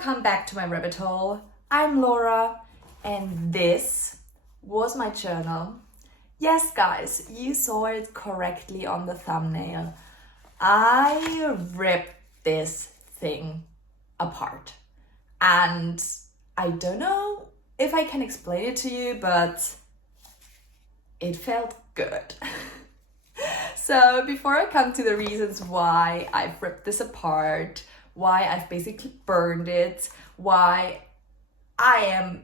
Welcome back to my rabbit hole. I'm Laura and this was my journal. Yes guys, you saw it correctly on the thumbnail. I ripped this thing apart and I don't know if I can explain it to you, but it felt good. So before I come to the reasons why I've ripped this apart, why I've basically burned it, why I am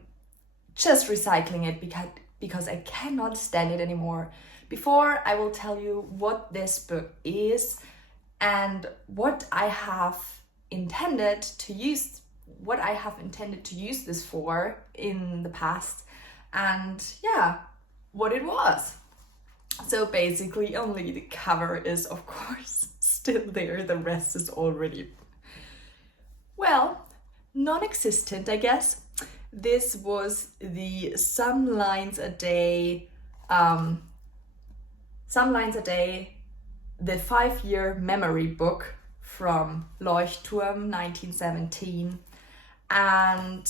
just recycling it because I cannot stand it anymore. Before I will tell you what this book is and what I have intended to use this for in the past, and yeah, what it was. So basically only the cover is of course still there, the rest is already, well, non-existent, I guess. This was the Some Lines a Day, the 5-year memory book from Leuchtturm 1917. And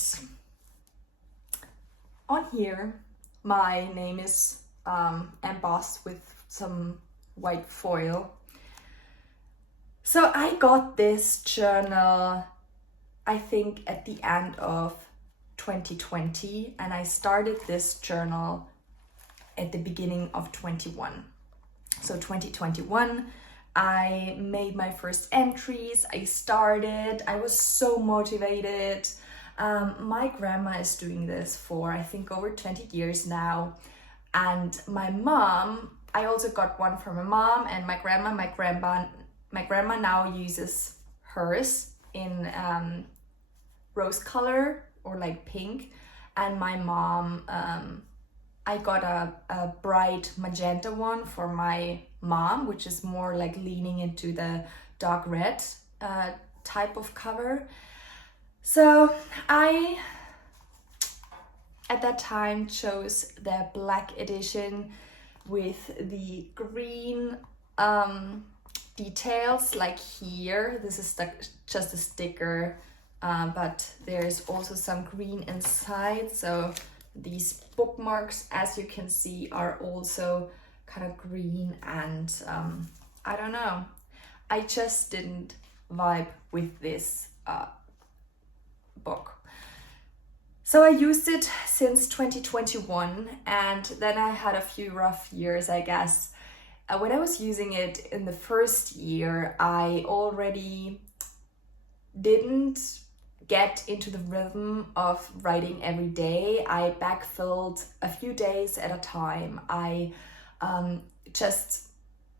on here, my name is embossed with some white foil. So I got this journal, I think at the end of 2020, and I started this journal at the beginning of 21. So 2021, I made my first entries, I was so motivated. My grandma is doing this for I think over 20 years now. And my mom, I also got one from my mom and my grandma. My grandma now uses hers in rose color or like pink. And my mom, I got a bright magenta one for my mom, which is more like leaning into the dark red type of cover. So I, at that time, chose the black edition with the green details, like here. This is just a sticker, but there's also some green inside. So these bookmarks, as you can see, are also kind of green, and I don't know, I just didn't vibe with this book. So I used it since 2021, and then I had a few rough years, I guess. When I was using it in the first year, I already didn't get into the rhythm of writing every day. I backfilled a few days at a time.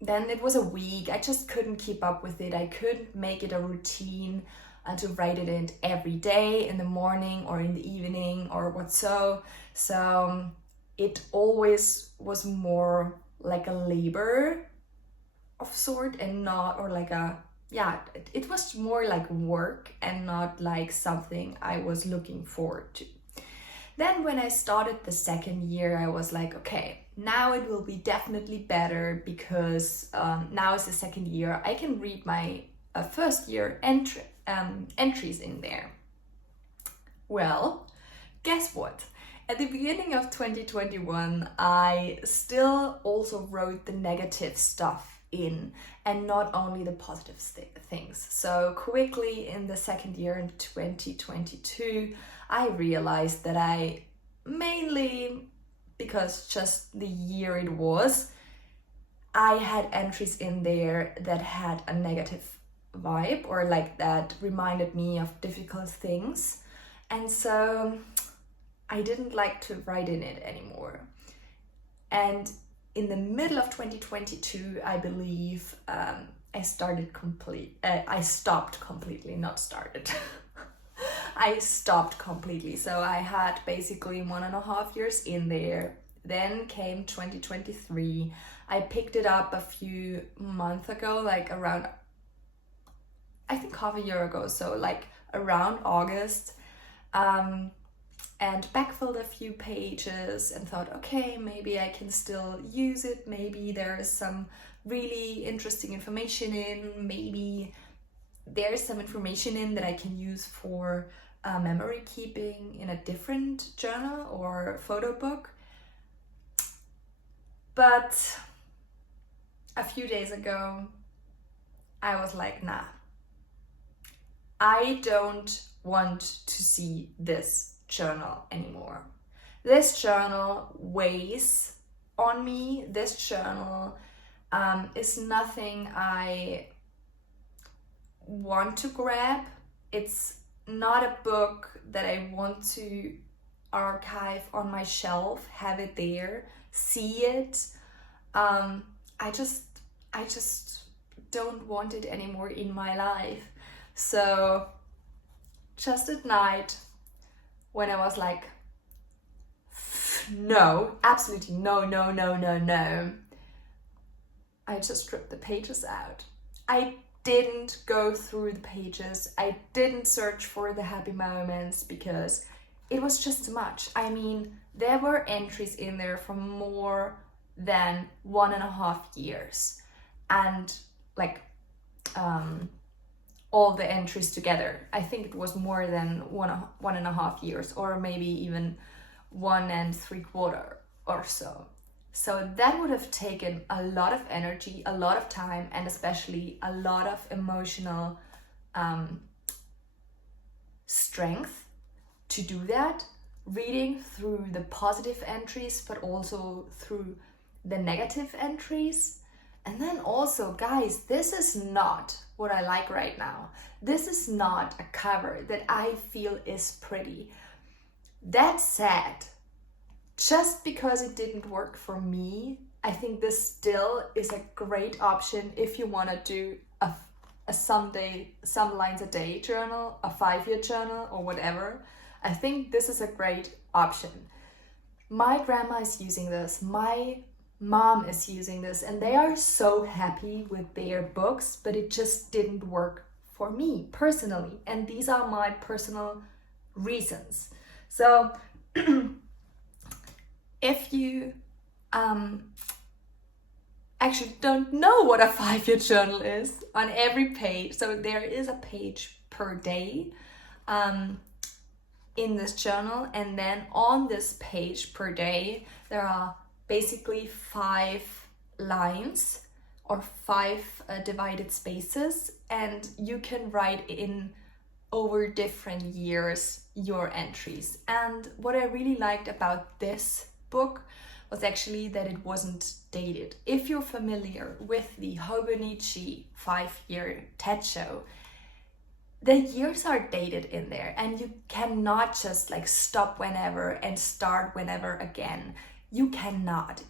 Then it was a week, I just couldn't keep up with it. I couldn't make it a routine to write it in every day in the morning or in the evening or what so. So it always was more like a labor of sort and not, or like a, yeah, it was more like work and not like something I was looking forward to. Then when I started the second year, I was like, okay, now it will be definitely better because now is the second year. I can read my first year entries in there. Well, guess what? At the beginning of 2021, I still also wrote the negative stuff in and not only the positive things. So quickly in the second year in 2022, I realized that I mainly, because just the year it was, I had entries in there that had a negative vibe or like that reminded me of difficult things. And so I didn't like to write in it anymore. And in the middle of 2022, I believe, I stopped completely, not started. I stopped completely. So I had basically 1.5 years in there. Then came 2023. I picked it up a few months ago, like around, I think half a year ago. So like around August. And backfilled a few pages and thought, okay, maybe I can still use it. Maybe there is some really interesting information in. Maybe there's some information in that I can use for memory keeping in a different journal or photo book. But a few days ago, I was like, nah, I don't want to see this journal anymore. This journal weighs on me. This journal is nothing I want to grab. It's not a book that I want to archive on my shelf, have it there, see it. I just don't want it anymore in my life. So just at night, when I was like, no, absolutely no, no, no, no, no, I just ripped the pages out. I didn't go through the pages. I didn't search for the happy moments because it was just too much. I mean, there were entries in there from more than 1.5 years, and like all the entries together, I think it was more than 1.5 years, or maybe even 1 3/4 or so. So that would have taken a lot of energy, a lot of time, and especially a lot of emotional strength to do that, reading through the positive entries, but also through the negative entries. And then also, guys, this is not what I like right now. This is not a cover that I feel is pretty. That said, just because it didn't work for me, I think this still is a great option if you want to do a some lines a day journal, a 5-year journal, or whatever. I think this is a great option. My grandma is using this, my mom is using this, and they are so happy with their books, but it just didn't work for me personally. And these are my personal reasons. So if you actually don't know what a 5-year journal is, on every page, so there is a page per day in this journal, and then on this page per day there are basically 5 lines or 5 divided spaces, and you can write in over different years your entries. And what I really liked about this book was actually that it wasn't dated. If you're familiar with the Hobonichi 5-year TED show, the years are dated in there, and you cannot just like stop whenever and start whenever again. You cannot.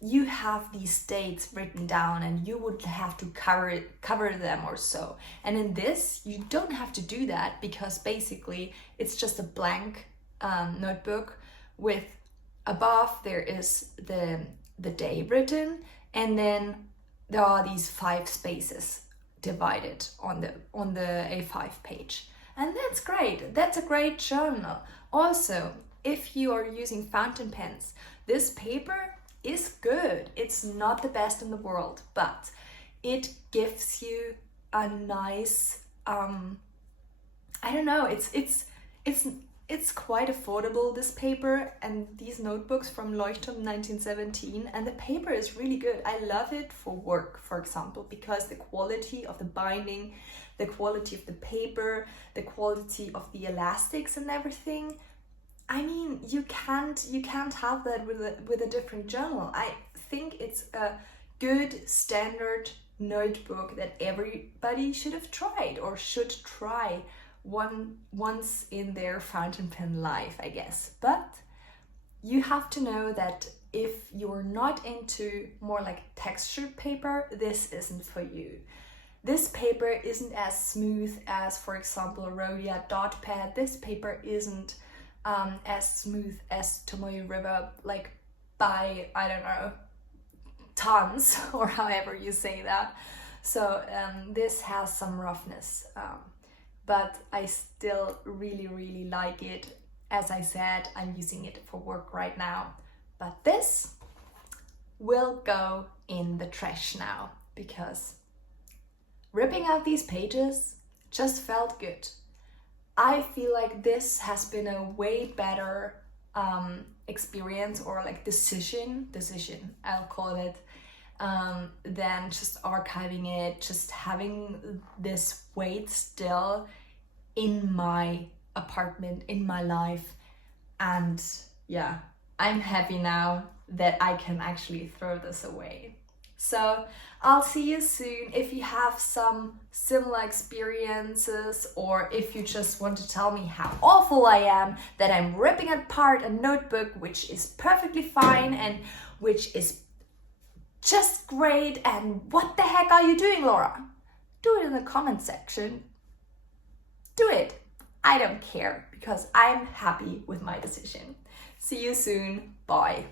You have these dates written down, and you would have to cover them or so. And in this, you don't have to do that, because basically it's just a blank notebook with above there is the day written, and then there are these 5 spaces divided on the A5 page. And that's great. That's a great journal. Also, if you are using fountain pens, this paper is good. It's not the best in the world, but it gives you a nice I don't know, it's quite affordable, this paper, and these notebooks from Leuchtturm 1917, and the paper is really good. I love it for work, for example, because the quality of the binding, the quality of the paper, the quality of the elastics and everything. I mean, you can't have that with a different journal. I think it's a good standard notebook that everybody should have tried, or should try once in their fountain pen life, I guess. But you have to know that if you're not into more like textured paper, this isn't for you. This paper isn't as smooth as, for example, Rhodia dot pad. This paper isn't as smooth as Tomoe River, like by, I don't know, tons, or however you say that. So this has some roughness, but I still really, really like it. As I said, I'm using it for work right now, but this will go in the trash now, because ripping out these pages just felt good. I feel like this has been a way better experience, or like decision, I'll call it, than just archiving it, just having this weight still in my apartment, in my life. And yeah, I'm happy now that I can actually throw this away. So I'll see you soon. If you have some similar experiences, or if you just want to tell me how awful I am, that I'm ripping apart a notebook, which is perfectly fine and which is just great, and what the heck are you doing, Laura? Do it in the comment section. Do it. I don't care, because I'm happy with my decision. See you soon. Bye.